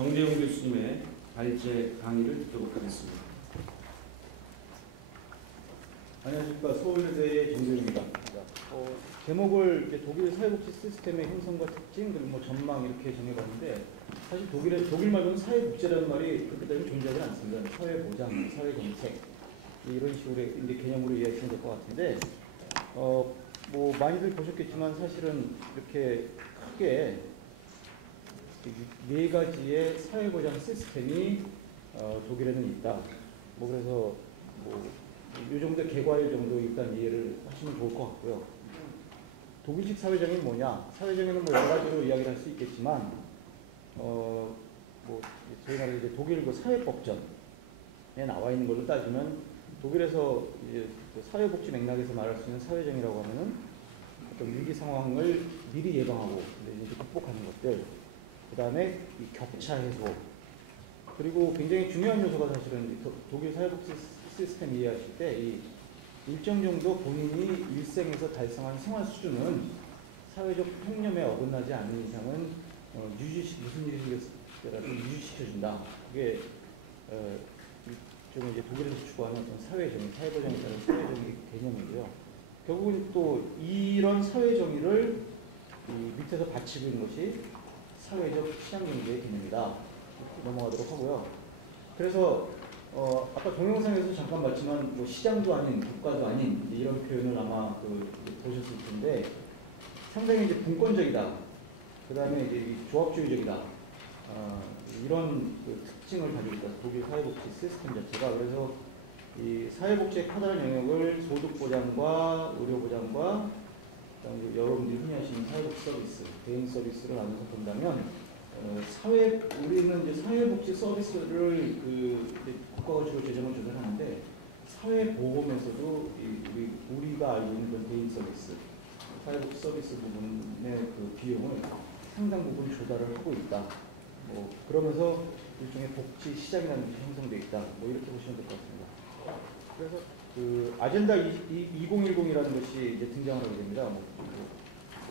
정재용 교수님의 발제 강의를 듣도록 하겠습니다. 안녕하십니까. 서울대의 정재용입니다. 제목을 이제 독일 사회복지 시스템의 형성과 특징 그리고 뭐 전망 이렇게 정해봤는데 사실 독일 말로는 사회복지라는 말이 그렇게 따지면 존재하지 않습니다. 사회보장, 사회정책 이런 식으로 이제 개념으로 이해하시면 될 것 같은데 뭐 많이들 보셨겠지만 사실은 이렇게 크게 네 가지의 사회보장 시스템이 독일에는 있다. 뭐 그래서 이 정도 개괄 정도 일단 이해를 하시면 좋을 것 같고요. 독일식 사회정이 뭐냐? 사회정에는 뭐 여러 가지로 이야기를 할 수 있겠지만, 뭐 저희 나라 이제 독일 그 사회법전에 나와 있는 걸로 따지면 독일에서 이제 그 사회복지 맥락에서 말할 수 있는 사회정이라고 하면은 어떤 위기 상황을 미리 예방하고 이제 극복하는 것들, 그 다음에 이 격차 해소, 그리고 굉장히 중요한 요소가 사실은 독일 사회복지 시스템 이해하실 때 이 일정 정도 본인이 일생에서 달성한 생활 수준은 사회적 통념에 어긋나지 않는 이상은 무슨 일이 생겼더라도 유지시켜준다. 그게 좀 이제 독일에서 추구하는 어떤 사회보장에 따른 사회정의 개념이고요. 결국은 또 이런 사회정의를 이 밑에서 받치고 있는 것이 사회적 시장경제의 개념이다. 넘어가도록 하고요. 그래서 아까 동영상에서 잠깐 봤지만 뭐 시장도 아닌 국가도 아닌 이런 표현을 아마 보셨을 텐데 상당히 이제 분권적이다. 그 다음에 이제 조합주의적이다. 이런 특징을 가지고 있다. 독일 사회복지 시스템 자체가. 그래서 이 사회복지의 커다란 영역을 소득보장과 의료보장과 그다음에 여러분들이 흔히 하시는 사회복지 서비스, 대행 서비스를 나눠서 본다면 우리는 이제 사회복지 서비스를 국가가 주로 재정을 조달하는데 사회보험에서도 우리가 알고 있는 그런 대행 서비스, 사회복지 서비스 부분의 그 비용을 상당 부분 조달을 하고 있다. 뭐 그러면서 일종의 복지 시장이라는 것이 형성되어 있다. 뭐 이렇게 보시면 될 것 같습니다. 그래서 그 아젠다 2010이라는 것이 이제 등장을 하게 됩니다.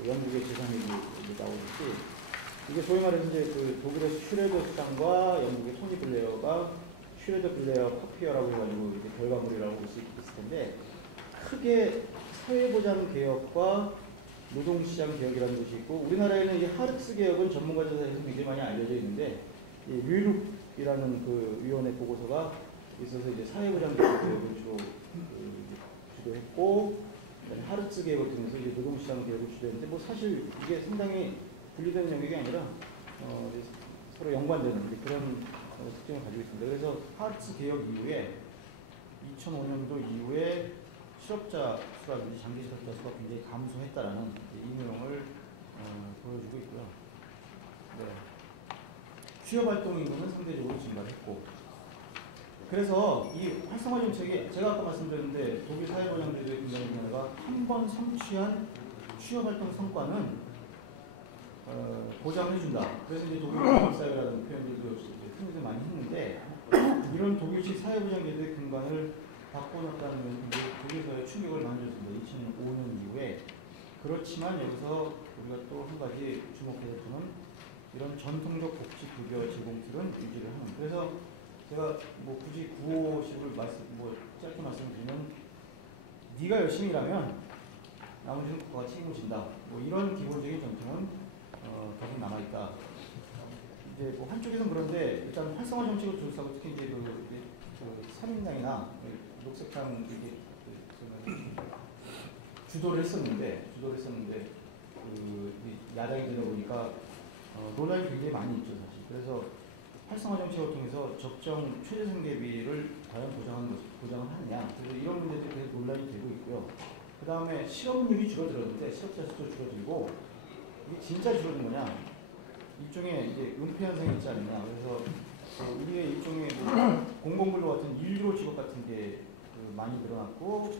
영국의 제3위기 나오듯이. 이게 소위 말해서 이제 그 독일의 슈레더 수장과 영국의 토니 블레어가 슈레더 블레어 커피어라고 해가지고 이제 결과물이라고 볼 수 있을 텐데 크게 사회보장 개혁과 노동시장 개혁이라는 것이 있고 우리나라에는 이제 하르츠 개혁은 전문가 조사에서 굉장히 많이 알려져 있는데 이 류룩이라는 그 위원회 보고서가 있어서 이제 사회보장 개혁을 주로 주도했고 하르츠 개혁을 통해서 이제 노동시장 개혁을 주도했는데 뭐 사실 이게 상당히 분리되는 영역이 아니라 서로 연관되는 그런 특징을 가지고 있습니다. 그래서 하르츠 개혁 이후에 2005년도 이후에 실업자 수라든지 장기 실업자 수가 굉장히 감소했다라는 이 내용을 보여주고 있고요. 네. 취업 활동 인구는 상대적으로 증가했고, 그래서 이 활성화 정책이 제가 아까 말씀드렸는데 독일 사회보장제도의 근간가 한 번 성취한 취업 활동 성과는 보장을 해준다. 그래서 이제 독일 사회라는 표현들도 통해서 많이 했는데 이런 독일식 사회보장제도의 근간을 바꿔놨다는 것은 독일사회에 충격을 많이 줬습니다. 2005년 이후에. 그렇지만 여기서 우리가 또 한 가지 주목해야 될 점은 이런 전통적 복지급여 제공틀은 유지를 하는. 그래서 제가 뭐 굳이 구호식을 짧게 말씀드리면 네가 열심히 일하면 나머지는 국가가 책임을 진다. 뭐 이런 기본적인 전통은 계속 남아있다. 이제 뭐 한쪽에서는 그런데 일단 활성화 정책을 둘러싸고 특히 이제 그 삼인당이나 녹색당 주도를 했었는데 그 야당이 되다 보니까 논란이 굉장히 많이 있죠 사실. 그래서 활성화 정책을 통해서 적정 최저생 대비를 과연 보장을 하느냐. 그래서 이런 문제들이 계속 논란이 되고 있고요. 그 다음에 실업률이 줄어들었는데 실업자 수도 줄어들고 이게 진짜 줄어든 거냐? 일종의 이제 은폐 현상이 있지 않느냐. 그래서 우리의 일종의 공공근로 같은 일규로 직업 같은 게 많이 늘어났고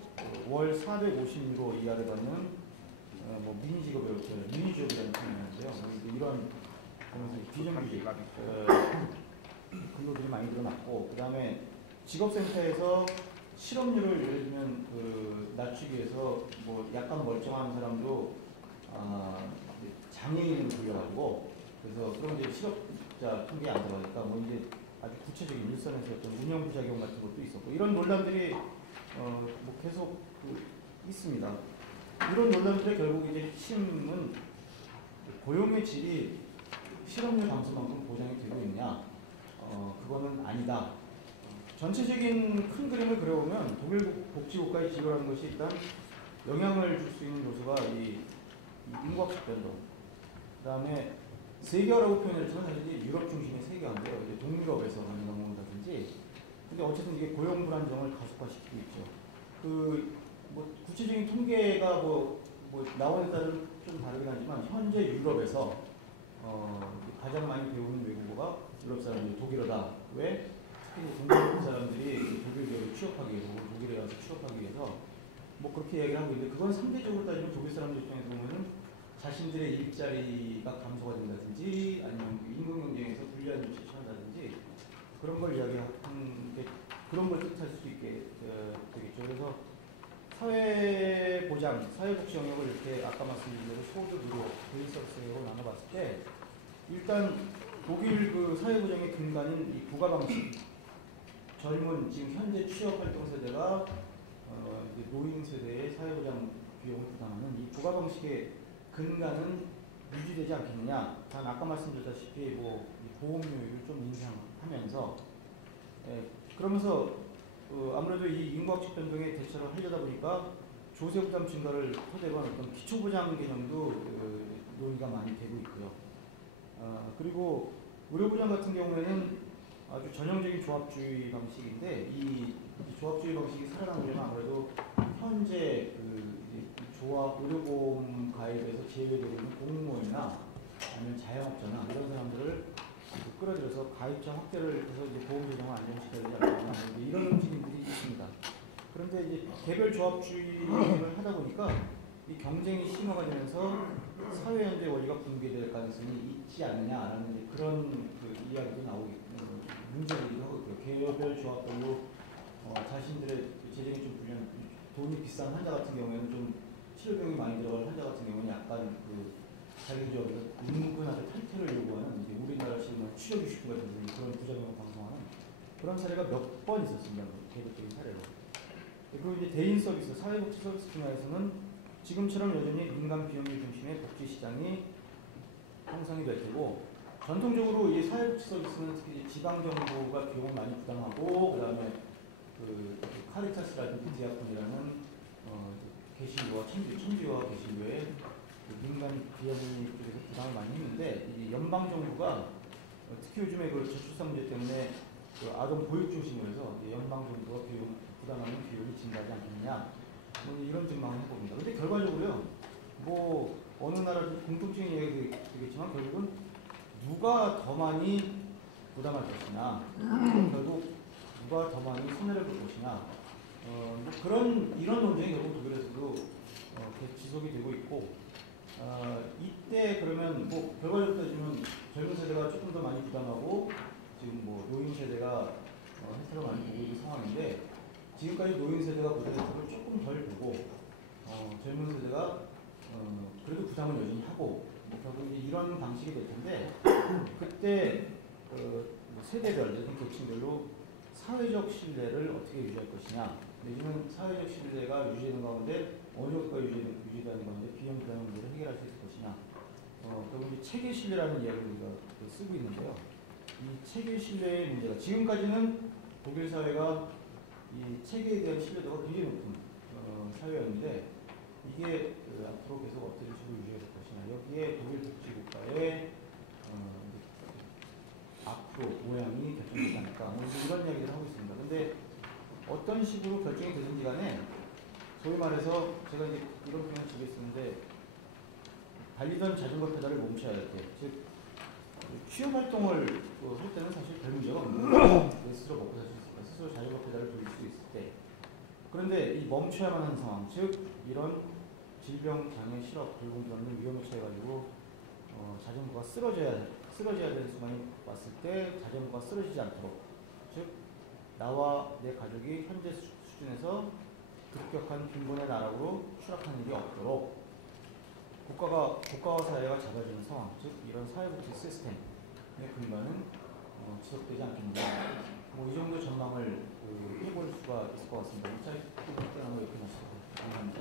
월 450유로 이하를 받는 미니직업이라고 해요. 미니직업이라는 표현이 있는데요. 이런 비정규직 근로들이 많이 늘어났고 그 다음에 직업센터에서 실업률을 예를 들면 낮추기 위해서 뭐 약간 멀쩡한 사람도 장애인으로 불려가지고 그래서 그런 이제 숫자 통계에 안 들어가니까 뭐 이제 아주 구체적인 일선에서 어떤 운영 부작용 같은 것도 있었고 이런 논란들이 뭐 계속 있습니다. 이런 논란들의 결국 이제 핵심은 고용의 질이 실업률 감소만큼 보장이 되고 있냐? 그거는 아니다. 전체적인 큰 그림을 그려보면 독일 복지국가의 지표라는 것이 일단 영향을 줄 수 있는 요소가 이 인구학적 변동, 그 다음에 세계화라고 표현했지만 사실 이제 유럽 중심의 세계화인데요. 이제 동유럽에서 많이 넘어온다든지, 근데 어쨌든 이게 고용 불안정을 가속화시키고 있죠. 뭐 구체적인 통계가 뭐 나오는 따른 좀 다르긴 하지만 현재 유럽에서 가장 많이 배우는 외국어가 유럽 사람들이 독일어다. 왜? 특히 동유럽 사람들이 독일에 취업하기 위해서, 독일에 가서 취업하기 위해서 뭐 그렇게 얘기를 하고 있는데 그건 상대적으로 따지면 독일 사람들 입장에서 보면은 자신들의 일자리가 감소가 된다든지 아니면 임금 경쟁에서 불리한 조치를 취한다든지 그런 걸 이야기하는 게 그런 걸 뜻할 수 있게 되겠죠. 그래서 사회보장, 사회복지 영역을 이렇게 아까 말씀드린 대로 소득, 의료, 개인서비스로 나눠봤을 때 일단 독일 그 사회보장의 근간인 이 부가 방식, 젊은 지금 현재 취업활동 세대가 이제 노인 세대의 사회보장 비용을 부담하는 이 부가 방식의 근간은 유지되지 않겠느냐. 단 아까 말씀드렸다시피 뭐 보험료율을 좀 인상하면서 그러면서 아무래도 이 인구학적 변동에 대처를 하려다 보니까 조세 부담 증가를 토대로 한 어떤 기초보장 개념도 논의가 많이 되고 있고요. 그리고 의료보장 같은 경우에는 아주 전형적인 조합주의 방식인데 이 조합주의 방식이 살아나려면 아무래도 현재 조합 의료보험 가입에서 제외되고 있는 공무원이나 아니면 자영업자나 이런 사람들을 끌어들여서 가입자 확대를 해서 이제 보험 재정을 안정시켜야 되지 않느냐 이런 움직임들이 있습니다. 그런데 이제 개별 조합주의를 하다 보니까 이 경쟁이 심화가 되면서 사회연대 원리가 붕괴될 가능성이 있지 않느냐라는 그런 이야기도 나오고 문제이기도 하고 있고요. 개별 조합별로 자신들의 재정이 좀 불리한 돈이 비싼 환자 같은 경우에는 좀 치료비용이 많이 들어갈 환자 같은 경우는 약간 자기 조합에서 인근한테 탈퇴를 요구하는 이제 우리나라식으로 치료 규슈가 되는 그런 부작용을 방송하는 그런 사례가 몇 번 있었습니다. 대표적인 사례로. 그리고 이제 대인 서비스, 사회복지 서비스 분야에서는 지금처럼 여전히 민간 비용률 중심의 복지 시장이 형성이 될 테고 전통적으로 이 사회복지 서비스는 특히 지방 정부가 비용을 많이 부담하고 그다음에 카리타스라든지 디아콘이라는 개신교와 천주교와 개신교의 민간 비용률 쪽에서 부담을 많이 했는데 이 연방 정부가 특히 요즘에 저출산 문제 때문에 아동 보육 중심으로 해서 연방 정부가 부담하는 비용이 증가하지 않겠느냐 이런 전망을 해봅니다. 근데 결과적으로요, 뭐 어느 나라든 공통적인 얘기가 되겠지만 결국은 누가 더 많이 부담할 것이냐, 결국 누가 더 많이 손해를 볼 것이냐, 뭐 이런 논쟁이 결국 독일에서도 지속이 되고 있고, 이때 그러면 뭐 결과적으로 따지면 젊은 세대가 조금 더 많이 부담하고 지금 뭐 노인 세대가 혜택을 많이 보고 있는 상황인데 지금까지 노인 세대가 보던 혜택을 조금 덜 보고 젊은 세대가 그래도 부담을 여전히 하고 뭐 결국 이런 방식이 될 텐데 그때 뭐 세대별, 계층별로 사회적 신뢰를 어떻게 유지할 것이냐, 내지는 사회적 신뢰가 유지되는 가운데 어느 정도가 유지되는 가운데 비용 부담 문제를 해결할 수 있을 것이냐. 결국 이제 체계 신뢰라는 이야기를 우리가 쓰고 있는데요. 이 체계 신뢰의 문제가 지금까지는 독일 사회가 이 체계에 대한 신뢰도가 굉장히 높은 사회였는데 이게 앞으로 계속 어떤 식으로 유지될 것이냐. 여기에 독일 복지국가의 앞으로 모양이 결정되지 않을까. 뭐 이런 이야기를 하고 있습니다. 근데 어떤 식으로 결정이 되든지 간에 소위 말해서 제가 이제 이런 표현을 쓰겠는데 달리던 자전거 페달을 멈춰야 할 때, 즉 취업 활동을 할 때는 사실 별 문제가 없는데 스스로 먹고 살 수 있을까, 스스로 자전거 페달을 돌릴 수 있을 때, 그런데 이 멈춰야만 하는 상황, 즉 이런 질병, 장애, 실업, 불공정한 위험에 처해가지고 자전거가 쓰러져야 되는 순간이 왔을 때 자전거가 쓰러지지 않도록, 즉 나와 내 가족이 현재 수준에서 급격한 빈곤의 나락으로 추락하는 일이 없도록 국가와 사회가 잡아주는 상황, 즉 이런 사회복지 시스템, 근간은 지속되지 않겠느냐. 이 정도 전망을 해볼 수가 있을 것 같습니다. 2차 특별한 거 이렇게 났습니다. 감사합니다.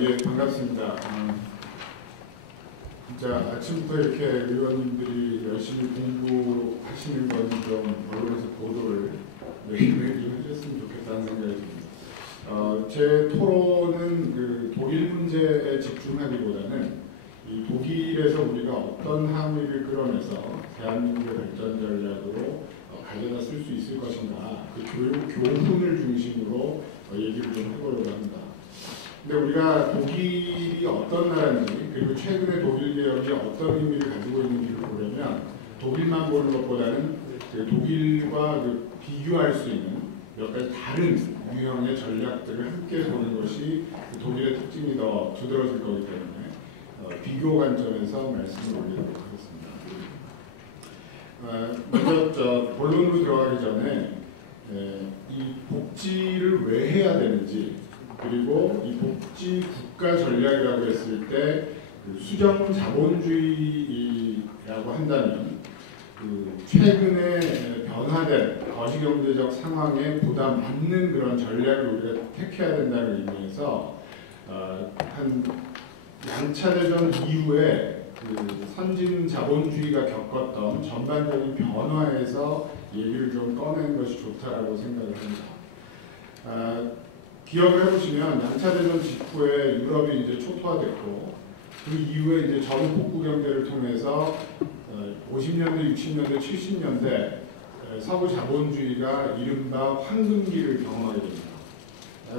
예, 반갑습니다. 진짜 아침부터 이렇게 의원님들이 열심히 공부하시는 건 좀 언론에서 보도를 매일매일 좀 해줬으면 좋겠다는 생각이 듭니다. 제 토론은 그 독일 문제에 집중하기보다는 이 독일에서 우리가 어떤 함의를 끌어내서 대한민국의 발전 전략으로 가져다 쓸 수 있을 것인가, 그 교훈을 중심으로 얘기를 좀 해보려고 합니다. 근데 우리가 독일이 어떤 나라인지, 그리고 최근에 독일 개혁이 어떤 의미를 가지고 있는지를 보려면 독일만 보는 것보다는 그 독일과 비교할 수 있는 몇 가지 다른 유형의 전략들을 함께 보는 것이 독일의 특징이 더 두드러질 거기 때문에 비교 관점에서 말씀을 올리도록 하겠습니다. 먼저 본론으로 들어가기 전에 이 복지를 왜 해야 되는지, 그리고 이 복지 국가 전략이라고 했을 때 수정 자본주의라고 한다면 최근에 변화된 거시경제적 상황에 보다 맞는 그런 전략을 우리가 택해야 된다는 의미에서 한 양차 대전 이후에 선진 자본주의가 겪었던 전반적인 변화에서 얘기를 좀 꺼내는 것이 좋다라고 생각을 합니다. 기억을 해보시면 양차 대전 직후에 유럽이 이제 초토화됐고 그 이후에 이제 전 복구 경제를 통해서 50년대, 60년대, 70년대 서구 자본주의가 이른바 황금기를 경험하게 됩니다.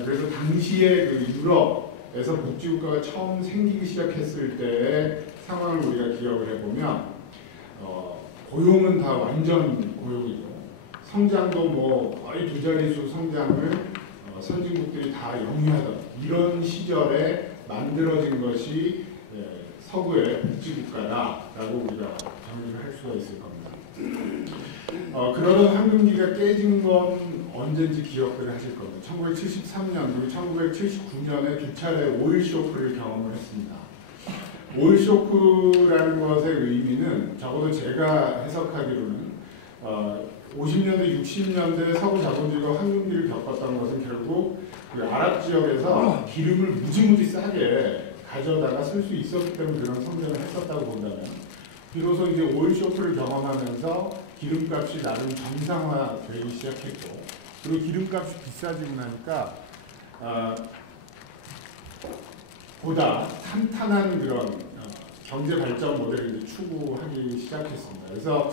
그래서 당시에 그 유럽에서 복지국가가 처음 생기기 시작했을 때의 상황을 우리가 기억을 해보면 고용은 다 완전 고용이고 성장도 뭐 거의 두 자릿수 성장을 선진국들이 다 영위하던 이런 시절에 만들어진 것이 서구의 복지국가다라고 우리가 정의를 할 수가 있을 겁니다. 그러던 황금기가 깨진 건 언제인지 기억을 하실 겁니다. 1973년 그리고 1979년에 두 차례 오일 쇼크를 경험을 했습니다. 오일 쇼크라는 것의 의미는 적어도 제가 해석하기로는 50년대, 60년대 서구 자본주의가 황금기를 겪었던 것은 결국 그 아랍 지역에서 기름을 무지무지 싸게 가져다가 쓸 수 있었기 때문에 그런 성장을 했었다고 본다면, 비로소 이제 오일 쇼크를 경험하면서 기름값이 나름 정상화되기 시작했고, 그리고 기름값이 비싸지고 나니까 보다 탄탄한 그런 경제 발전 모델을 이제 추구하기 시작했습니다. 그래서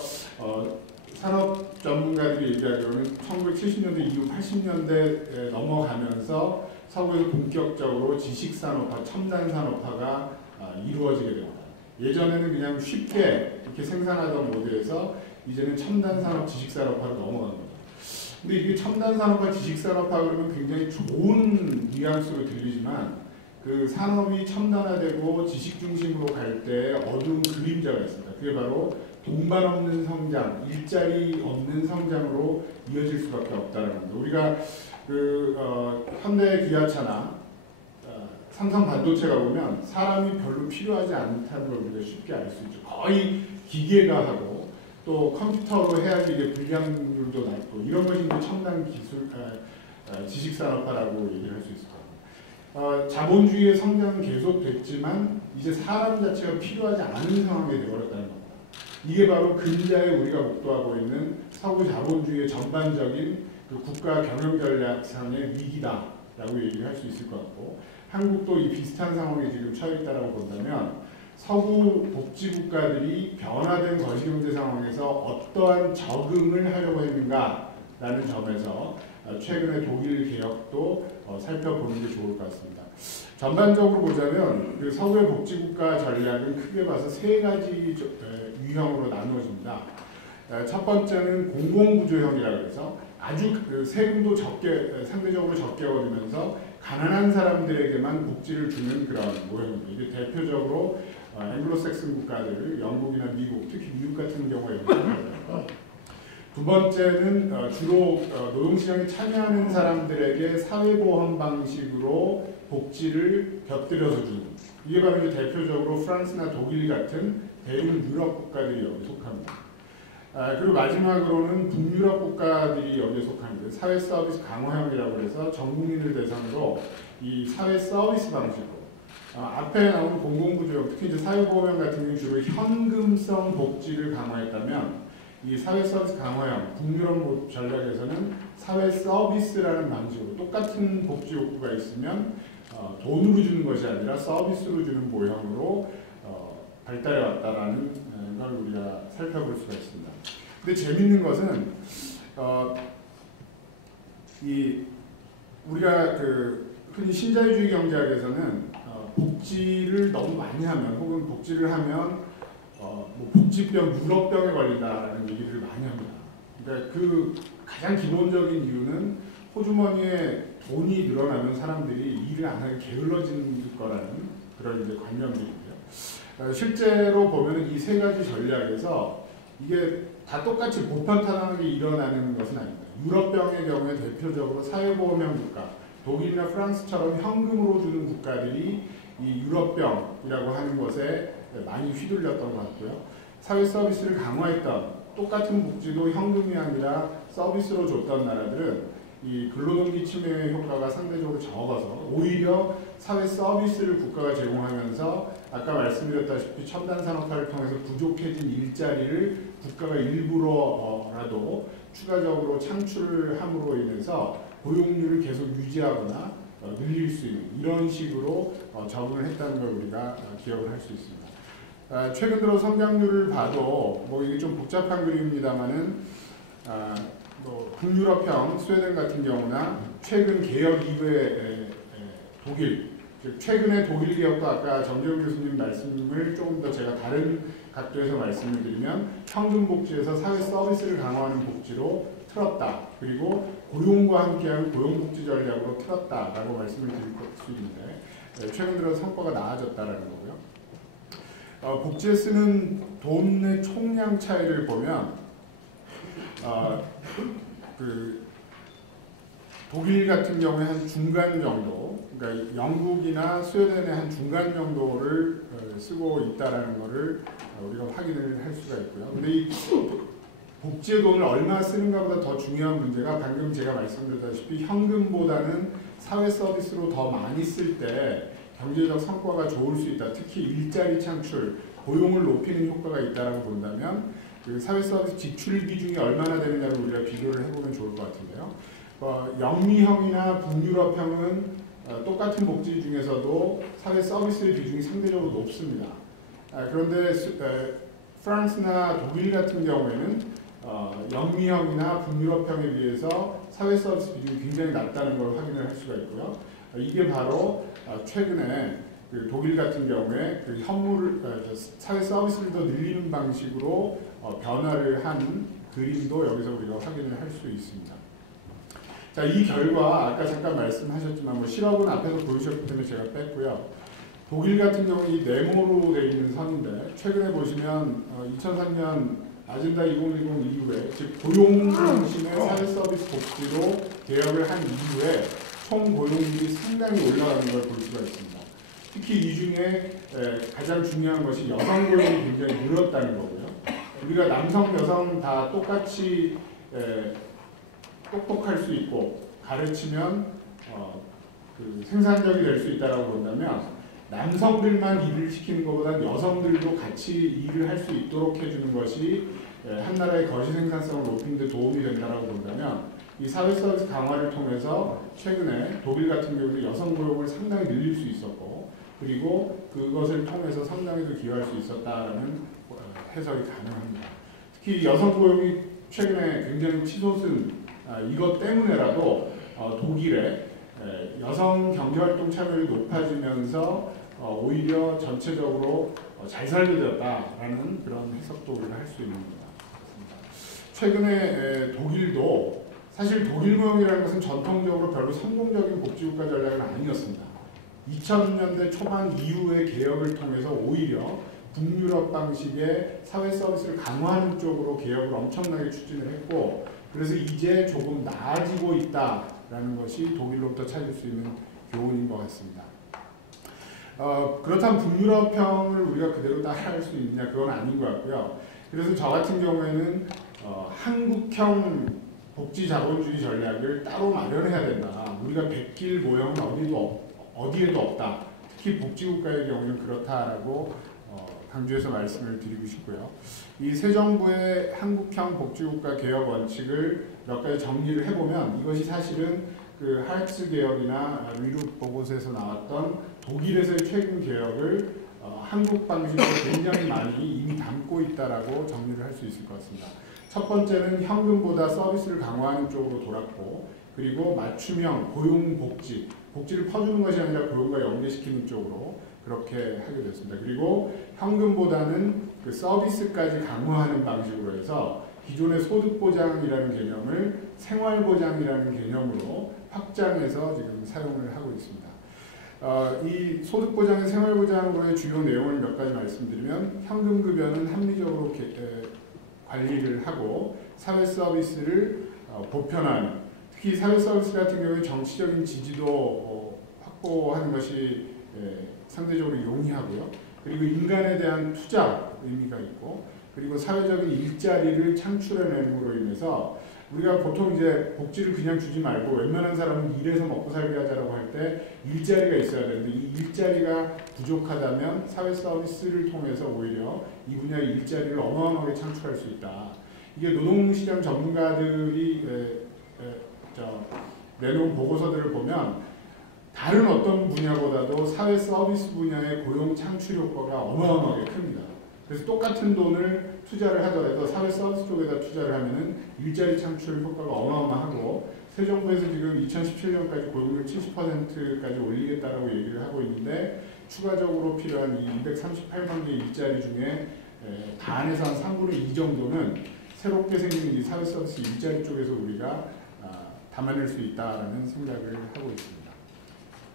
산업 전문가들이 얘기하기로는 1970년대 이후 80년대 넘어가면서 서구에서 본격적으로 지식산업화, 첨단산업화가 이루어지게 됩니다. 예전에는 그냥 쉽게 이렇게 생산하던 모드에서 이제는 첨단산업, 지식산업화로 넘어갑니다. 근데 이게 첨단산업화, 지식산업화 그러면 굉장히 좋은 뉘앙스로 들리지만 그 산업이 첨단화되고 지식 중심으로 갈 때 어두운 그림자가 있습니다. 그게 바로 동반 없는 성장, 일자리 없는 성장으로 이어질 수밖에 없다는 겁니다. 우리가 현대 기아차나 삼성 반도체가 보면 사람이 별로 필요하지 않다는 걸 우리가 쉽게 알 수 있죠. 거의 기계가 하고 또 컴퓨터로 해야지 이게 불량률도 낮고 이런 것이 이제 첨단 기술, 지식산업화라고 얘기를 할 수 있을 겁니다. 자본주의의 성장은 계속됐지만 이제 사람 자체가 필요하지 않은 상황이 되어버렸다는 겁니다. 이게 바로 근자에 우리가 목도하고 있는 서구 자본주의의 전반적인 그 국가 경영 전략상의 위기다라고 얘기를 할 수 있을 것 같고, 한국도 이 비슷한 상황에 지금 처해 있다라고 본다면 서구 복지 국가들이 변화된 거시경제 상황에서 어떠한 적응을 하려고 했는가라는 점에서 최근의 독일 개혁도 살펴보는 게 좋을 것 같습니다. 전반적으로 보자면 그 서구의 복지국가 전략은 크게 봐서 세 가지 유형으로 나누어집니다. 첫 번째는 공공구조형이라고 해서 아주 세금도 상대적으로 적게 얻으면서 가난한 사람들에게만 복지를 주는 그런 모형입니다. 이게 대표적으로 앵글로색슨 국가들, 영국이나 미국, 특히 미국 같은 경우가 여기 속하고요. 두 번째는 주로 노동시장에 참여하는 사람들에게 사회보험 방식으로 복지를 곁들여서 주는, 이게 바로 이제 대표적으로 프랑스나 독일 같은 대륙 유럽 국가들이 여기 속합니다. 그리고 마지막으로는 북유럽 국가들이 여기에 속합니다. 사회 서비스 강화형이라고 해서 전 국민을 대상으로 이 사회 서비스 방식으로 앞에 나온 공공구조형, 특히 이제 사회보험형 같은 경우 주로 현금성 복지를 강화했다면 이 사회 서비스 강화형 북유럽 전략에서는 사회 서비스라는 방식으로 똑같은 복지 욕구가 있으면 돈으로 주는 것이 아니라 서비스로 주는 모형으로 발달해 왔다라는 걸 우리가 살펴볼 수가 있습니다. 근데 재밌는 것은 우리가 흔히 신자유주의 경제학에서는 복지를 너무 많이 하면 혹은 복지를 하면 뭐 복지병, 유럽병에 걸린다라는 얘기들을 많이 합니다. 그러니까 그 가장 기본적인 이유는 호주머니에 돈이 늘어나면 사람들이 일을 안 하게 게을러질 거라는 그런 이제 관념들이고요. 실제로 보면 이 세 가지 전략에서 이게 다 똑같이 보편타당하게 일어나는 것은 아닙니다. 유럽병의 경우에 대표적으로 사회보험형 국가, 독일이나 프랑스처럼 현금으로 주는 국가들이 이 유럽병이라고 하는 것에 많이 휘둘렸던 것 같고요. 사회 서비스를 강화했던, 똑같은 복지도 현금이 아니라 서비스로 줬던 나라들은 이 근로동기 침해 효과가 상대적으로 적어서 오히려 사회 서비스를 국가가 제공하면서 아까 말씀드렸다시피 첨단 산업화를 통해서 부족해진 일자리를 국가가 일부러라도 추가적으로 창출함으로 인해서 고용률을 계속 유지하거나 늘릴 수 있는 이런 식으로 적응을 했다는 걸 우리가 기억을 할 수 있습니다. 최근 들어 성장률을 봐도 뭐 이게 좀 복잡한 그림입니다만은 북유럽형 스웨덴 같은 경우나 최근 개혁 이후의 독일, 즉 최근의 독일 개혁도 아까 정재훈 교수님 말씀을 조금 더 제가 다른 각도에서 말씀을 드리면 현금 복지에서 사회 서비스를 강화하는 복지로 틀었다. 그리고 고용과 함께하는 고용복지 전략으로 틀었다라고 말씀을 드릴 수 있는데 최근 들어 성과가 나아졌다라는 거고요. 복지에 쓰는 돈의 총량 차이를 보면 독일 같은 경우에 한 중간 정도, 그러니까 영국이나 스웨덴의 한 중간 정도를 쓰고 있다라는 것을 우리가 확인을 할 수가 있고요. 근데 이 복지의 돈을 얼마 쓰는가보다 더 중요한 문제가 방금 제가 말씀드렸다시피 현금보다는 사회 서비스로 더 많이 쓸 때 경제적 성과가 좋을 수 있다. 특히 일자리 창출, 고용을 높이는 효과가 있다라고 본다면 그 사회 서비스 지출 비중이 얼마나 되느냐를 우리가 비교를 해보면 좋을 것 같은데요. 영미형이나 북유럽형은 똑같은 복지 중에서도 사회 서비스의 비중이 상대적으로 높습니다. 그런데 프랑스나 독일 같은 경우에는 영미형이나 북유럽형에 비해서 사회 서비스 비중이 굉장히 낮다는 걸 확인을 할 수가 있고요. 이게 바로 최근에 독일 같은 경우에 사회 서비스를 더 늘리는 방식으로 변화를 한 그림도 여기서 우리가 확인을 할 수 있습니다. 자, 이 결과 아까 잠깐 말씀하셨지만 뭐 실업은 앞에서 보이셨기 때문에 제가 뺐고요. 독일 같은 경우 이 네모로 되어 있는 선인데 최근에 보시면 2003년 아젠다 2010 이후에 즉 고용 중심의 사회 서비스 복지로 개혁을 한 이후에 총 고용률이 상당히 올라가는 걸 볼 수가 있습니다. 특히 이 중에 가장 중요한 것이 여성 고용이 굉장히 늘었다는 거고요. 우리가 남성, 여성 다 똑같이 똑똑할 수 있고 가르치면 생산적이 될 수 있다고 본다면 남성들만 일을 시키는 것보다 여성들도 같이 일을 할 수 있도록 해주는 것이 한 나라의 거시 생산성을 높이는 데 도움이 된다고 본다면 이 사회 서비스 강화를 통해서 최근에 독일 같은 경우는 여성 고용을 상당히 늘릴 수 있었고 그리고 그것을 통해서 성장에도 기여할 수 있었다라는 해석이 가능합니다. 특히 여성 고용이 최근에 굉장히 치솟은 이것 때문에라도 독일의 여성 경제활동 참여율이 높아지면서 오히려 전체적으로 잘 살게 되었다라는 그런 해석도 우리가 할 수 있는 겁니다. 최근에 독일도 사실 독일 고용이라는 것은 전통적으로 별로 성공적인 복지국가 전략은 아니었습니다. 2000년대 초반 이후의 개혁을 통해서 오히려 북유럽 방식의 사회 서비스를 강화하는 쪽으로 개혁을 엄청나게 추진을 했고, 그래서 이제 조금 나아지고 있다라는 것이 독일로부터 찾을 수 있는 교훈인 것 같습니다. 그렇다면 북유럽형을 우리가 그대로 따라할 수 있느냐, 그건 아닌 것 같고요. 그래서 저 같은 경우에는 한국형 복지자본주의 전략을 따로 마련해야 된다. 우리가 백길 모형은 어디에도 없다. 특히 복지국가의 경우는 그렇다라고 강조해서 말씀을 드리고 싶고요. 이 새 정부의 한국형 복지국가 개혁 원칙을 몇 가지 정리를 해보면 이것이 사실은 그 하익스 개혁이나 위룩 보고서에서 나왔던 독일에서의 최근 개혁을 한국 방식으로 굉장히 많이 이미 담고 있다라고 정리를 할 수 있을 것 같습니다. 첫 번째는 현금보다 서비스를 강화하는 쪽으로 돌았고, 그리고 맞춤형 고용복지, 복지를 퍼주는 것이 아니라 고용과 연계시키는 쪽으로 그렇게 하게 됐습니다. 그리고 현금보다는 그 서비스까지 강화하는 방식으로 해서 기존의 소득보장이라는 개념을 생활보장이라는 개념으로 확장해서 지금 사용을 하고 있습니다. 이 소득보장의 생활보장으로의 주요 내용을 몇 가지 말씀드리면, 현금급여는 합리적으로 관리를 하고 사회 서비스를 보편화하는, 특히 사회 서비스 같은 경우에 정치적인 지지도 확보하는 것이 상대적으로 용이하고요. 그리고 인간에 대한 투자 의미가 있고, 그리고 사회적인 일자리를 창출해내므로 인해서 우리가 보통 이제 복지를 그냥 주지 말고 웬만한 사람은 일해서 먹고 살게 하자라고 할 때 일자리가 있어야 되는데, 이 일자리가 부족하다면 사회 서비스를 통해서 오히려 이 분야의 일자리를 어마어마하게 창출할 수 있다. 이게 노동시장 전문가들이 내놓은 보고서들을 보면 다른 어떤 분야보다도 사회 서비스 분야의 고용 창출 효과가 어마어마하게 큽니다. 그래서 똑같은 돈을 투자를 하더라도 사회 서비스 쪽에다 투자를 하면은 일자리 창출 효과가 어마어마하고, 새 정부에서 지금 2017년까지 고용률 70%까지 올리겠다라고 얘기를 하고 있는데, 추가적으로 필요한 이 238만 개의 일자리 중에 반에서 한 3분의 2 정도는 새롭게 생기는 이 사회 서비스 일자리 쪽에서 우리가 담아낼 수 있다라는 생각을 하고 있습니다.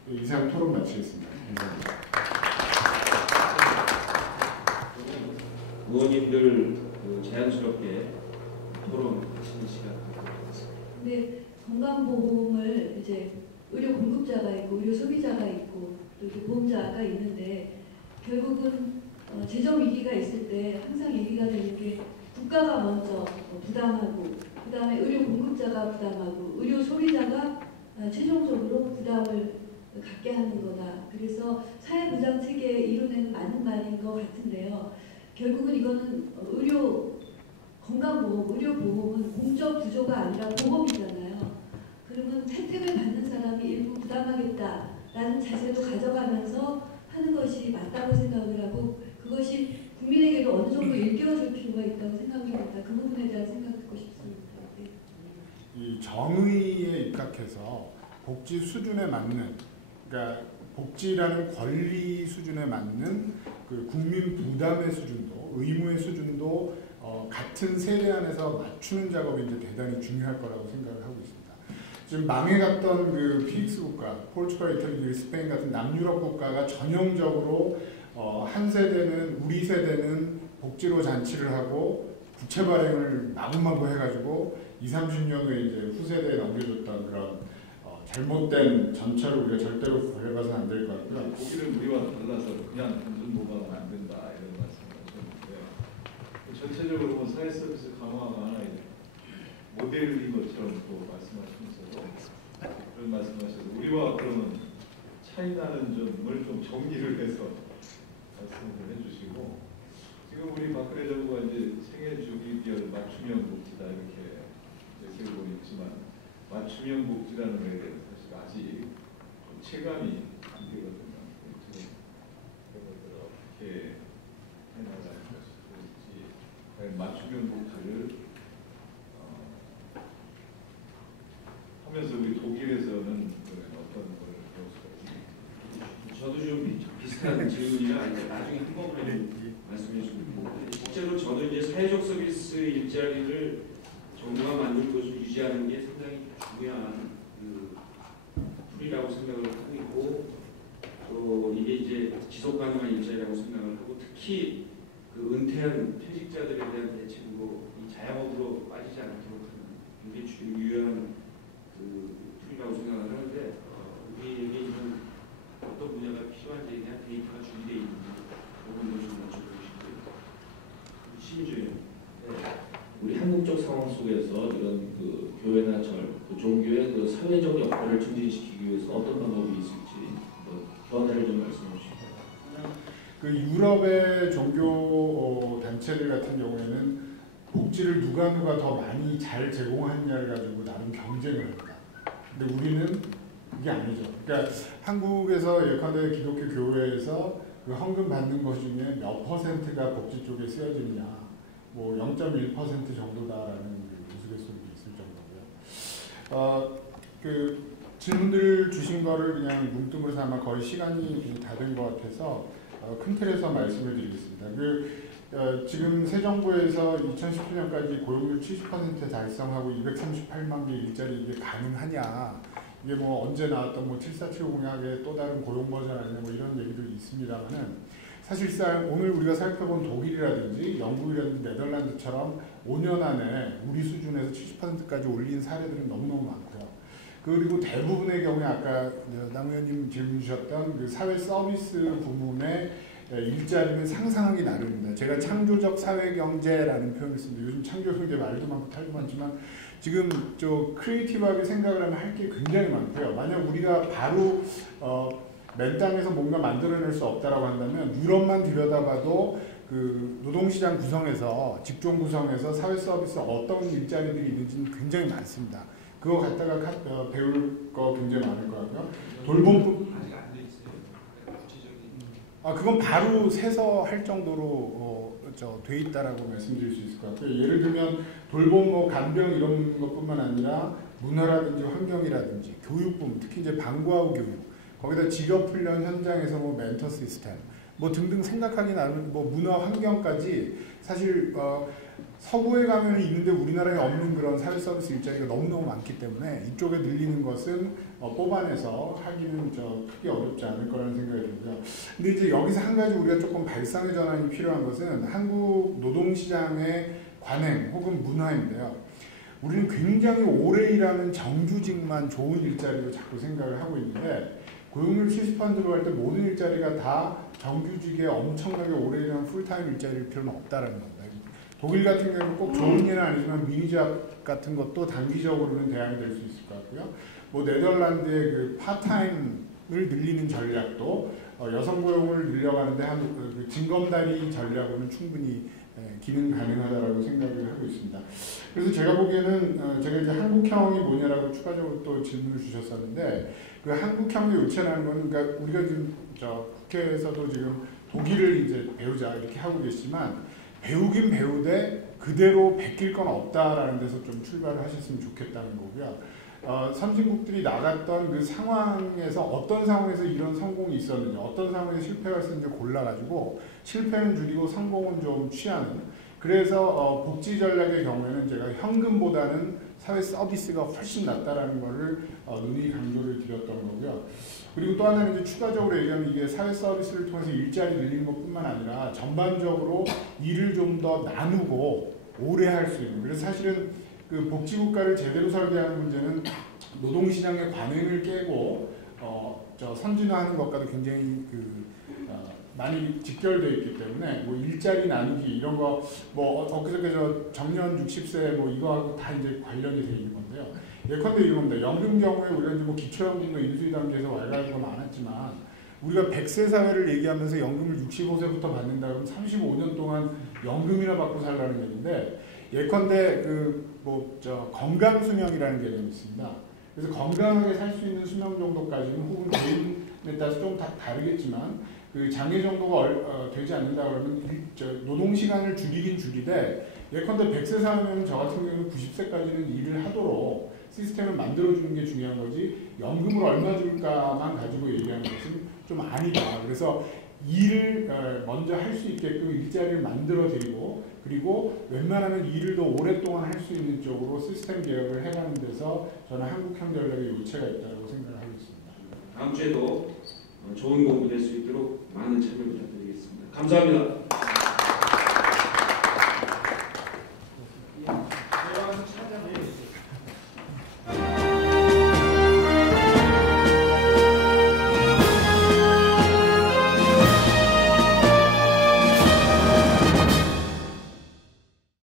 이상 토론 마치겠습니다. 감사합니다. 의원님들 자연스럽게 토론하시는 시간 갖겠습니다. 네, 건강보험을 이제 의료 공급자가 있고 의료 소비자가 있고 또 이렇게 보험자가 있는데, 결국은 재정 위기가 있을 때 항상 얘기가 되는 게 국가가 먼저 부담하고, 그 다음에 의료 공급자가 부담하고, 의료 소비자가 최종적으로 부담을 갖게 하는 거다. 그래서 사회보장 체계에 이뤄내는 맞는 말인 것 같은데요. 결국은 이거는 건강보험, 의료보험은 공적 구조가 아니라 보험이잖아요. 그러면 혜택을 받는 사람이 일부 부담하겠다라는 자세도 가져가면서 하는 것이 맞다고 생각을 하고, 그것이 국민에게도 어느 정도 일깨워줄 필요가 있다고 생각합니다. 그 부분에 대한 생각 듣고 싶습니다. 네. 이 정의에 입각해서 복지 수준에 맞는, 그러니까 복지라는 권리 수준에 맞는 그 국민 부담의 수준도, 의무의 수준도 같은 세대 안에서 맞추는 작업이 이제 대단히 중요할 거라고 생각을 하고 있습니다. 지금 망해갔던 그 PX 국가, 포르투갈, 이탈리, 그리스, 스페인 같은 남유럽 국가가 전형적으로 한 세대는, 우리 세대는 복지로 잔치를 하고 부채 발행을 마구마구 해가지고 20-30년 후에 이제 후세대에 넘겨줬던 그런 잘못된 전철을 우리가 절대로 밟아서는 안 될 것 같고요. 독일은 우리와 달라서 그냥 단순 보강은 안 된다 이런 말씀하셨는데, 전체적으로 보면 사회 서비스 강화가 모델인 것처럼 또 말씀하시면서도 그런 말씀하셔서 우리와 그러면 차이 나는 점을 좀 정리를 해서 말씀을 해주시고, 지금 우리 박근혜 정부가 이제 생애 주기별 맞춤형 복지다 이렇게 얘기하고 있지만, 맞춤형 복지라는 거에 대해서 사실 아직 체감이 안 되거든요. 그것을 어떻게 해나갈 것인지, 맞춤형 복지를 하면서 우리 독일에서는 어떤 걸 배울 수가 있습니까? 저도 좀 비슷한 질문이라 나중에 한꺼번에 말씀해 주시고, 실제로 저도 이제 사회적 서비스 일자리를 정부가 만든 것을 유지하는 게 상당히 중요한 툴이라고 생각을 하고 있고, 특히 그 은퇴한 퇴직자들에 대한 대책으로 이 자영업으로 빠지지 않도록 하는 굉장히 유효한 그 툴이라고 생각을 하는데 우리에게 있는 어떤 분야가 필요한지에 대한 데이터가 준비되어 있는지 그 부분을 좀 여쭤보고 싶고요. 신주요. 우리 한국적 상황 속에서 이런 그 교회나 그 종교의 그 사회적 역할을 증진시키기 위해서 어떤 방법이 있을지 견해를 좀 말씀해 주시죠. 그 유럽의 종교 단체들 같은 경우에는 복지를 누가 더 많이 잘 제공하느냐를 가지고 나름 경쟁을 합니다. 근데 우리는 그게 아니죠. 그러니까 한국에서 예컨대 기독교 교회에서 그 헌금 받는 것 중에 몇 퍼센트가 복지 쪽에 쓰여지느냐, 뭐 0.1% 정도다라는 우스갯소리도 있을 정도고요. 그 질문들 주신 거를 그냥 문틈으로 삼아 거의 시간이 다 된 것 같아서 큰 틀에서 말씀을 드리겠습니다. 지금 새 정부에서 2017년까지 고용률 70% 달성하고 238만 개 일자리 이게 가능하냐? 이게 뭐 언제 나왔던 뭐 7475 공약의 또 다른 고용 버전 아니냐 뭐 이런 얘기도 있습니다만은 사실상 오늘 우리가 살펴본 독일이라든지 영국이라든지 네덜란드처럼 5년 안에 우리 수준에서 70%까지 올린 사례들은 너무너무 많고요. 그리고 대부분의 경우에 아까 남 의원님 질문 주셨던 그 사회 서비스 부문의 일자리는 상상하기 나름입니다. 제가 창조적 사회경제라는 표현을 씁니다. 요즘 창조경제 말도 많고 탈도 많지만 지금 저 크리에이티브하게 생각을 하면 할 게 굉장히 많고요. 만약 우리가 바로 맨 땅에서 뭔가 만들어낼 수 없다라고 한다면 유럽만 들여다봐도 그 노동시장 구성에서 직종 구성에서 사회 서비스 어떤 일자리들이 있는지는 굉장히 많습니다. 그거 갖다가 배울 거 굉장히 많을 것 같고요. 돌봄 아직 안 돼 있어요. 구체적인. 그건 바로 세서 할 정도로 돼 있다라고 말씀드릴 수 있을 것 같고요. 예를 들면 돌봄 뭐 간병 이런 것뿐만 아니라 문화라든지 환경이라든지 교육 부분, 특히 이제 방과후 교육, 거기다 직업 훈련 현장에서 뭐 멘터 시스템 뭐 등등 생각하기 나름 뭐 문화 환경까지 사실 서구에 가면 있는데 우리나라에 없는 그런 사회 서비스 일자리가 너무너무 많기 때문에 이쪽에 늘리는 것은 뽑아내서 하기는 크게 어렵지 않을 거라는 생각이 들고요. 근데 이제 여기서 한 가지 우리가 조금 발상의 전환이 필요한 것은 한국 노동시장의 관행 혹은 문화인데요. 우리는 굉장히 오래 일하는 정규직만 좋은 일자리로 자꾸 생각을 하고 있는데 고용률 70% 들어갈 때 모든 일자리가 다 정규직에 엄청나게 오래 일하는 풀타임 일자리일 필요는 없다는 겁니다. 독일 같은 경우는 꼭 좋은 일은 아니지만 미니잡 같은 것도 단기적으로는 대안이 될 수 있을 것 같고요. 뭐 네덜란드의 그 파타임을 늘리는 전략도 여성 고용을 늘려가는데 그 징검다리 전략으로는 충분히 기능 가능하다라고 생각을 하고 있습니다. 그래서 제가 보기에는 제가 이제 한국형이 뭐냐라고 추가적으로 또 질문을 주셨었는데 그 한국형의 요체라는 건 그러니까 우리가 지금 국회에서도 지금 독일을 이제 배우자 이렇게 하고 계시지만 배우긴 배우되 그대로 베낄 건 없다라는 데서 좀 출발을 하셨으면 좋겠다는 거고요. 선진국들이 나갔던 그 상황에서 어떤 상황에서 이런 성공이 있었는지 어떤 상황에서 실패가 있었는지 골라가지고 실패는 줄이고 성공은 좀 취하는 그래서 복지 전략의 경우에는 제가 현금보다는 사회 서비스가 훨씬 낫다라는 거를 눈이 강조를 드렸던 거고요. 그리고 또 하나는 이제 추가적으로 얘기하면 이게 사회 서비스를 통해서 일자리 늘리는 것뿐만 아니라 전반적으로 일을 좀 더 나누고 오래 할 수 있는 그래서 사실은 그 복지국가를 제대로 설계하는 문제는 노동시장의 관행을 깨고 선진화하는 것과도 굉장히 많이 직결되어 있기 때문에 뭐 일자리 나누기 이런 거 뭐 엊그저께 정년 60세 뭐 이거하고 다 이제 관련이 되어 있는 건데요. 예컨대 이런 겁니다. 연금 경우에 우리가 이제 뭐 기초연금도 인수위 단계에서 완료하는 거 많았지만 우리가 100세 사회를 얘기하면서 연금을 65세부터 받는다 그러면 35년 동안 연금이나 받고 살라는 얘기인데 예컨대 건강 수명이라는 개념이 있습니다. 그래서 건강하게 살 수 있는 수명 정도까지는 혹은 개인에 따라서 좀 다르겠지만 그 장애 정도가 되지 않는다 그러면 노동 시간을 줄이긴 줄이되 예컨대 100세 사회면 저 같은 경우는 90세까지는 일을 하도록 시스템을 만들어주는 게 중요한 거지 연금을 얼마 줄까만 가지고 얘기하는 것은 좀 아니다. 그래서 일을 먼저 할 수 있게끔 일자리를 만들어드리고 그리고 웬만하면 일을 더 오랫동안 할 수 있는 쪽으로 시스템 개혁을 해가는 데서 저는 한국형 전략의 요체가 있다고 생각을 하고 있습니다. 다음 주에도 좋은 공부 될 수 있도록 많은 참여 부탁드리겠습니다. 감사합니다.